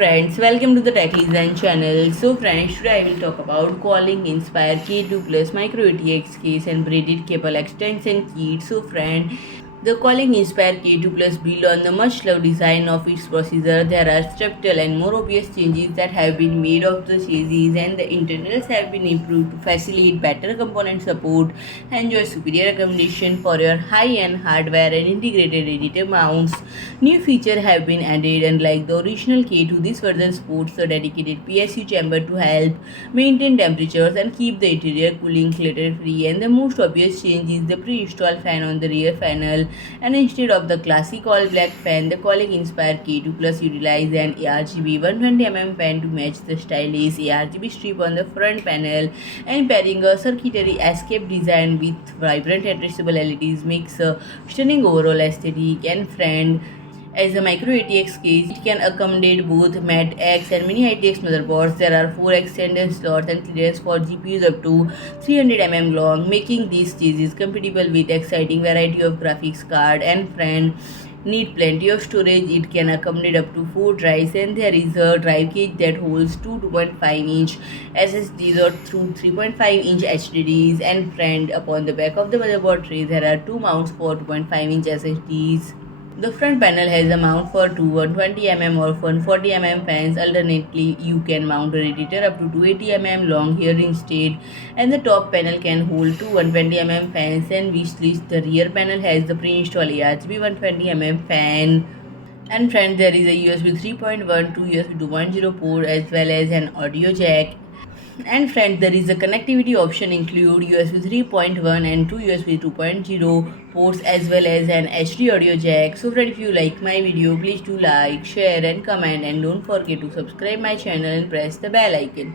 friends, welcome to the Techies and channel. So friends, today I will talk about Calling Inspire K2 Plus Micro ATX case and braided cable extension kit. So friend, the Calling Inspire K2 Plus build on the much loved design of its processor. There are subtle and more obvious changes that have been made of the chassis, and the internals have been improved to facilitate better component support and enjoy superior accommodation for your high-end hardware and integrated editor mounts. New features have been added. Unlike the original K2, this version sports a dedicated PSU chamber to help maintain temperatures and keep the interior cooling clutter-free. And the most obvious change is the pre-installed fan on the rear panel. And instead of the classic all-black fan, the Calling Inspire K2 Plus utilizes an ARGB 120mm fan to match the stylish ARGB strip on the front panel, and pairing a circuitry escape design with vibrant addressable LEDs makes a stunning overall aesthetic. And friend, as a micro ATX case, it can accommodate both Mat-X and mini ITX motherboards. There are 4 extended slots and clearance for GPUs up to 300 mm long, making these cases compatible with exciting variety of graphics card. And friend, need plenty of storage. It can accommodate up to 4 drives, and there is a drive cage that holds two 2.5-inch SSDs or through 3.5-inch HDDs. And friend, upon the back of the motherboard tray, there are two mounts for 2.5-inch SSDs. The front panel has a mount for two 120mm or 140mm fans. Alternately, you can mount a radiator up to 280mm long here instead. And the top panel can hold two 120mm fans and wishlist. The rear panel has the pre-installed ARGB 120mm fan. And friend, there is a USB 3.1 to USB 2.0 port as well as an audio jack. And friend, there is a connectivity option include USB 3.1 and two USB 2.0 ports as well as an HD audio jack. So friend, if you like my video, please do like, share and comment, and don't forget to subscribe my channel and press the bell icon.